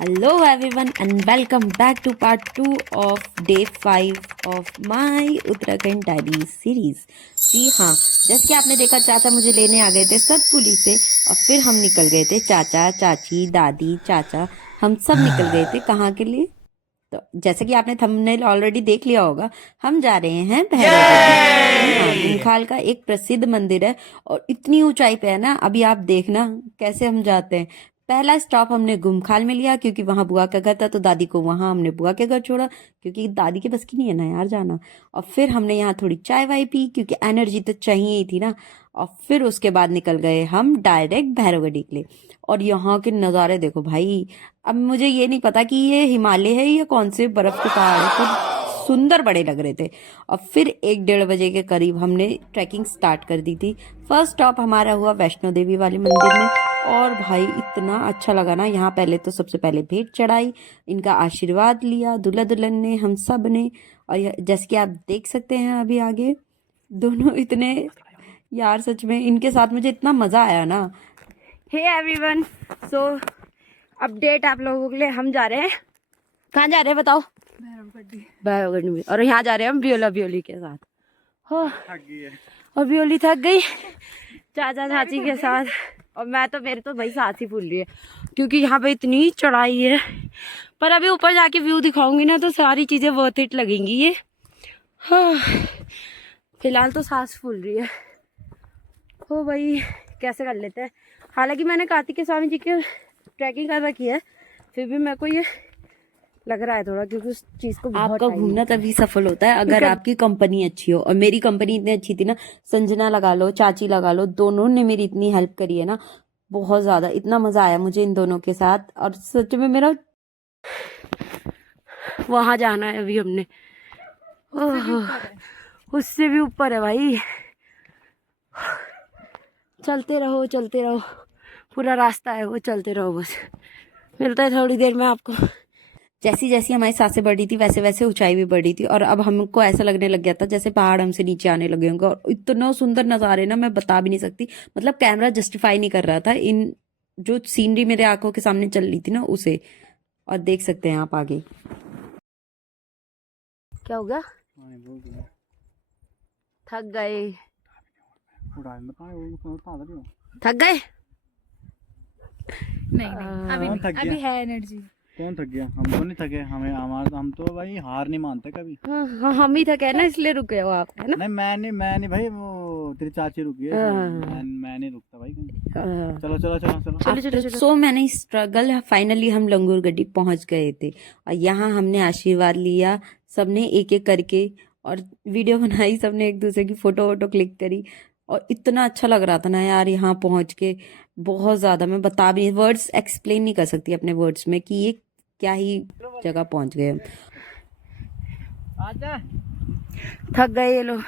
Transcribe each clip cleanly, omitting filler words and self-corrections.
Hello everyone and welcome back to part 2 of day 5 of my Uttarakhand diary series. जी हाँ, जैसे कि आपने देखा चाचा मुझे लेने आ गए थे सतपुली से और फिर हम निकल गए थे, चाचा चाची दादी चाचा हम सब निकल गए थे कहाँ के लिए। तो जैसे कि आपने थंबनेल ऑलरेडी देख लिया होगा, हम जा रहे हैं भैरवगढ़ी। हाँ, गुमखाल का एक प्रसिद्ध मंदिर है और इतनी ऊंचाई पे है ना। अभी आप देखना कैसे हम जाते हैं। पहला स्टॉप हमने गुमखाल में लिया क्योंकि वहां बुआ का घर था, तो दादी को वहां हमने बुआ के घर छोड़ा क्योंकि दादी के बस की नहीं है ना यार जाना। और फिर हमने यहाँ थोड़ी चाय वाय पी क्योंकि एनर्जी तो चाहिए ही थी ना। और फिर उसके बाद निकल गए हम डायरेक्ट भैरवगढ़ी के लिए। और यहाँ के नज़ारे देखो भाई। अब मुझे ये नहीं पता कि ये हिमालय है या कौन से बर्फ के पहाड़ है, पर सुंदर बड़े लग रहे थे। और फिर 1-1:30 बजे के करीब हमने ट्रैकिंग स्टार्ट कर दी थी। फर्स्ट स्टॉप हमारा हुआ वैष्णो देवी वाले मंदिर में। और भाई इतना अच्छा लगा ना यहाँ। पहले तो सबसे पहले भेंट चढ़ाई, इनका आशीर्वाद लिया दूल्हा दुल्हन ने, हम सब ने। और जैसे कि आप देख सकते हैं अभी आगे दोनों इतने यार, सच में इनके साथ मुझे इतना मजा आया ना। हे एवरीवन, सो अपडेट आप लोगों के लिए, हम जा रहे हैं, कहाँ जा रहे हैं बताओ? भैरवगढ़ी में। और यहाँ जा रहे हैं हम बियोली के साथ। हो और बियोली थक गई चाचा चाची के साथ। और मैं तो, मेरे तो भाई सांस ही फूल रही है क्योंकि यहाँ पे इतनी चढ़ाई है। पर अभी ऊपर जाके व्यू दिखाऊंगी ना तो सारी चीजें वर्थ इट लगेंगी ये। हाँ, फिलहाल तो सांस फूल रही है। हो भाई कैसे कर लेते हैं। हालांकि मैंने कार्तिक स्वामी जी की ट्रैकिंग कर रखी है, फिर भी मेरे को ये लग रहा है थोड़ा, क्योंकि उस चीज को आपका घूमना तभी सफल होता है अगर आपकी कंपनी अच्छी हो। और मेरी कंपनी इतनी अच्छी थी ना, संजना लगा लो चाची लगा लो, दोनों ने मेरी इतनी हेल्प करी है ना, बहुत ज्यादा। इतना मजा आया मुझे इन दोनों के साथ। और सच में मेरा वहां जाना है अभी हमने, उससे भी ऊपर है भाई। चलते रहो, पूरा रास्ता है वो, चलते रहो बस। मिलता है थोड़ी देर में आपको। जैसी जैसी हमारी सांसें बढ़ रही थी वैसे वैसे ऊंचाई भी बढ़ रही थी और अब हमको ऐसा लगने लग गया था जैसे पहाड़ हमसे नीचे आने लगे होंगे। और इतना सुंदर नजारे ना, मैं बता भी नहीं सकती। मतलब कैमरा जस्टिफाई नहीं कर रहा था इन जो सीनरी मेरे आंखों के सामने चल रही थी ना उसे। और देख सकते हैं आप आगे क्या होगा। थक गए, थक गए नहीं अभी है एनर्जी। कौन थक गया? हम तो नहीं थके, हम तो भाई हार नहीं मानते कभी। हाँ, हम ही थके ना इसलिए रुके हो आप, है ना? नहीं मैं नहीं भाई, वो तेरी चाची रुकी है। मैं नहीं रुकता भाई कहीं। चलो। सो मैंने स्ट्रगल, फाइनली हम लंगूर गड्डी पहुंच गए थे। और यहाँ हमने आशीर्वाद लिया सबने एक एक करके, और वीडियो बनाई सबने, एक दूसरे की फोटो वोटो क्लिक करी। और इतना अच्छा लग रहा था ना यार यहाँ पहुंच के, बहुत ज्यादा। मैं बता भी, वर्ड्स एक्सप्लेन नहीं कर सकती अपने वर्ड्स में कि ये क्या ही जगह पहुंच गए हम। थक गए ये लोग,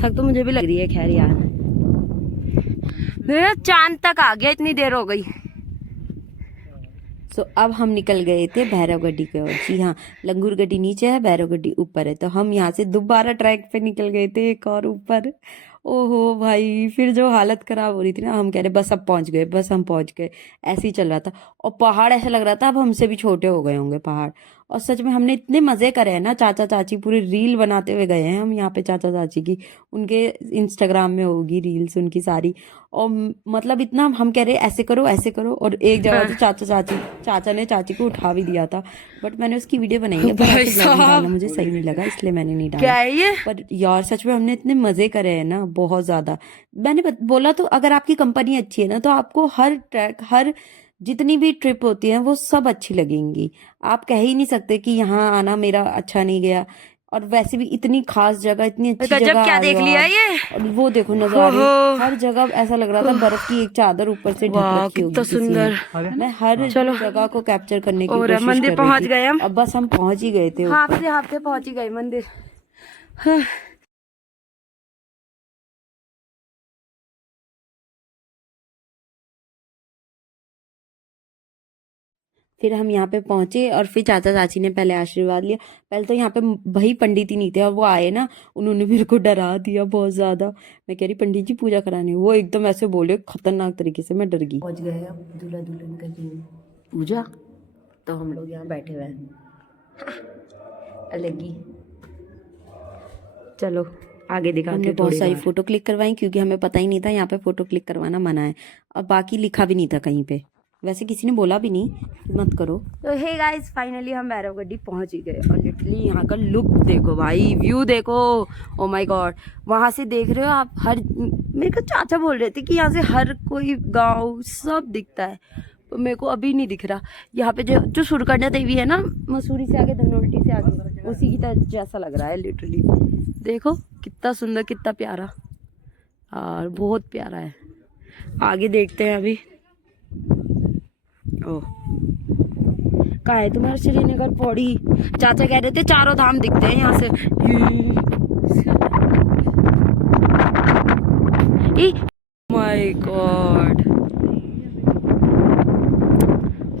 थक तो मुझे भी लग रही है। खैर यार मेरा चांद तक आ गया, इतनी देर हो गई। सो अब हम निकल गए थे भैरवगढ़ी की ओर। जी हाँ, लंगूरगढ़ी नीचे है, भैरवगढ़ी ऊपर है। तो हम यहाँ से दोबारा ट्रैक पे निकल गए थे एक और ऊपर। ओहो भाई, फिर जो हालत खराब हो रही थी ना, हम कह रहे बस अब पहुंच गए, बस हम पहुंच गए। ऐसे ही चल रहा था। और पहाड़ ऐसा लग रहा था अब हमसे भी छोटे हो गए होंगे पहाड़। और सच में हमने इतने मजे करे हैं ना, चाचा चाची पूरी रील बनाते हुए गए हैं हम यहाँ पे चाचा चाची की। उनके इंस्टाग्राम में होगी रील्स उनकी सारी। और मतलब इतना हम कह रहे ऐसे करो ऐसे करो। और एक जगह तो चाचा ने चाची को उठा भी दिया था, बट मैंने उसकी वीडियो बनाई है, पर ऐसे ब्लॉग नहीं डालना मुझे सही नहीं लगा, इसलिए मैंने नहीं डाला। क्या है ये? पर यार सच में हमने इतने मजे करे हैं ना, बहुत ज्यादा। मैंने बोला तो, अगर आपकी कंपनी अच्छी है ना तो आपको हर ट्रैक, हर जितनी भी ट्रिप होती है वो सब अच्छी लगेंगी। आप कह ही नहीं सकते कि यहाँ आना मेरा अच्छा नहीं गया। और वैसे भी इतनी खास जगह, इतनी अच्छी जगह क्या देख लिया ये। और वो देखो नजारे, हर जगह ऐसा लग रहा था बर्फ की एक चादर ऊपर से ढक रखी होगी किसी ने। मैं हर जगह को कैप्चर करने की कोशिश कर रही थी। पहुंच गए हम, अब बस हम पहुंच ही गए थे, हाफ से पहुंच ही गए मंदिर। फिर हम यहाँ पे पहुंचे और फिर चाचा चाची ने पहले आशीर्वाद लिया। पहले तो यहाँ पे भाई पंडित ही नहीं थे, और वो आए ना, उन्होंने मेरे को डरा दिया बहुत ज्यादा। मैं कह रही पंडित जी पूजा कराने, वो एकदम ऐसे बोले खतरनाक तरीके से, मैं डर गई। पहुंच गए अब दूल्हा दुल्हन का जो पूजा, तो हम लोग यहाँ बैठे हुए हैं। अलग ही। चलो आगे दिखाते हैं। हमने बहुत सारी फोटो क्लिक करवाई क्योंकि हमें पता ही नहीं था यहाँ पे फोटो क्लिक करवाना मना है, और बाकी लिखा भी नहीं था कहीं पे, वैसे किसी ने बोला भी नहीं कि मत करो। तो हे गाइस, फाइनली हम भैरवगढ़ी पहुंच ही गए, और लिटरली यहाँ का लुक देखो भाई, व्यू देखो, ओ माय गॉड। वहाँ से देख रहे हो आप, हर, मेरे को चाचा बोल रहे थे कि यहाँ से हर कोई गांव सब दिखता है, तो मेरे को अभी नहीं दिख रहा। यहाँ पे जो सुरकंडा देवी है ना, मसूरी से आगे, धनोल्टी से आगे, उसी की तरह जैसा लग रहा है लिटरली। देखो कितना सुंदर, कितना प्यारा, और बहुत प्यारा है। आगे देखते हैं अभी। ओह, कहाँ है तुम्हारा श्रीनगर पौड़ी? चाचा कह रहे थे चारों धाम दिखते हैं यहाँ से। माय गॉड,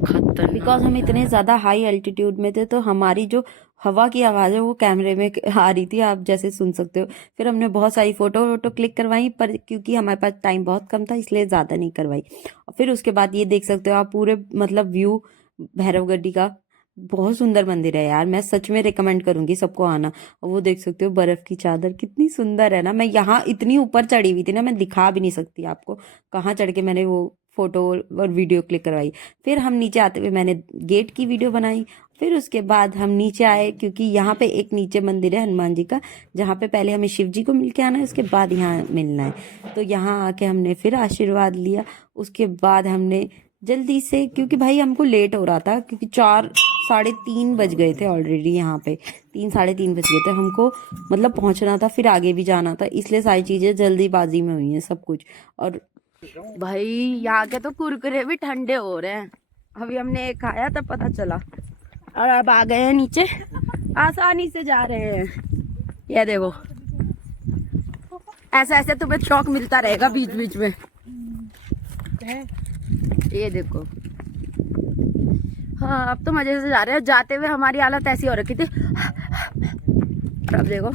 खतरनाक। बिकॉज हम इतने ज़्यादा हाई एल्टीट्यूड में थे, तो हमारी जो हवा की आवाज़ है वो कैमरे में आ रही थी, आप जैसे सुन सकते हो। फिर हमने बहुत सारी फोटो क्लिक करवाई, पर क्योंकि हमारे पास टाइम बहुत कम था इसलिए ज़्यादा नहीं करवाई। और फिर उसके बाद ये देख सकते हो आप पूरे मतलब व्यू भैरवगढ़ी का। बहुत सुंदर मंदिर है यार, मैं सच में रिकमेंड करूंगी सबको आना। और वो देख सकते हो बर्फ की चादर कितनी सुंदर है ना। मैं यहाँ इतनी ऊपर चढ़ी हुई थी ना, मैं दिखा भी नहीं सकती आपको कहाँ चढ़ के मैंने वो फोटो और वीडियो क्लिक करवाई। फिर हम नीचे आते हुए मैंने गेट की वीडियो बनाई। फिर उसके बाद हम नीचे आए, क्योंकि यहाँ पे एक नीचे मंदिर है हनुमान जी का, जहाँ पे पहले हमें शिव जी को मिल के आना है, उसके बाद यहाँ मिलना है। तो यहाँ आके हमने फिर आशीर्वाद लिया। उसके बाद हमने जल्दी से, क्योंकि भाई हमको लेट हो रहा था, क्योंकि 4-3:30 बज गए थे ऑलरेडी, यहाँ पे 3-3:30 बज गए थे हमको, मतलब पहुंचना था, फिर आगे भी जाना था, इसलिए सारी चीज़ें जल्दीबाजी में हुई हैं सब कुछ। और भाई यहाँ के तो कुरकुरे भी ठंडे हो रहे हैं, अभी हमने एक खाया तब पता चला। और अब आ गए हैं नीचे, आसानी से जा रहे हैं। ये देखो, ऐसा ऐसे तुम्हें शौक मिलता रहेगा बीच बीच में। ये देखो, हाँ अब तो मजे से जा रहे हैं। जाते हुए हमारी हालत ऐसी हो रखी थी। अब देखो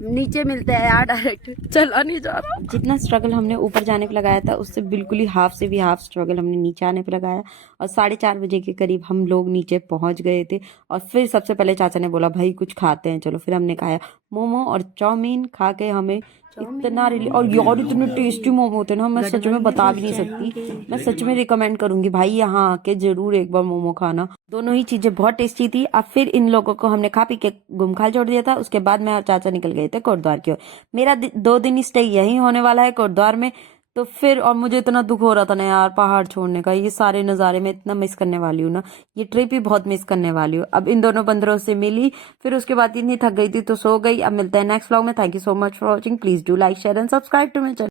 नीचे मिलते हैं यार, डायरेक्ट चला नहीं जा रहा। जितना स्ट्रगल हमने ऊपर जाने पे लगाया था, उससे बिल्कुल ही हाफ से भी हाफ स्ट्रगल हमने नीचे आने पे लगाया। और 4:30 बजे के करीब हम लोग नीचे पहुंच गए थे। और फिर सबसे पहले चाचा ने बोला भाई कुछ खाते हैं चलो। फिर हमने खाया मोमो और चाउमीन, खा के हमें इतना और यार इतने टेस्टी मोमो होते ना, मैं सच में बता भी नहीं सकती। मैं सच में रिकमेंड करूंगी भाई, यहाँ आके जरूर एक बार मोमो खाना। दोनों ही चीजें बहुत टेस्टी थी। अब फिर इन लोगों को हमने खा पी के गुमखाल छोड़ दिया था। उसके बाद मैं और चाचा निकल गए थे कोटद्वार की ओर। मेरा 2 दिन स्टे यही होने वाला है कोटद्वार में। तो फिर, और मुझे इतना दुख हो रहा था ना यार पहाड़ छोड़ने का, ये सारे नज़ारे मैं इतना मिस करने वाली हूँ ना, ये ट्रिप ही बहुत मिस करने वाली हूँ। अब इन दोनों बंदरों से मिली, फिर उसके बाद इतनी थक गई थी तो सो गई। अब मिलते हैं नेक्स्ट व्लॉग में। Thank you so much for watching. Please do like share and subscribe to my channel.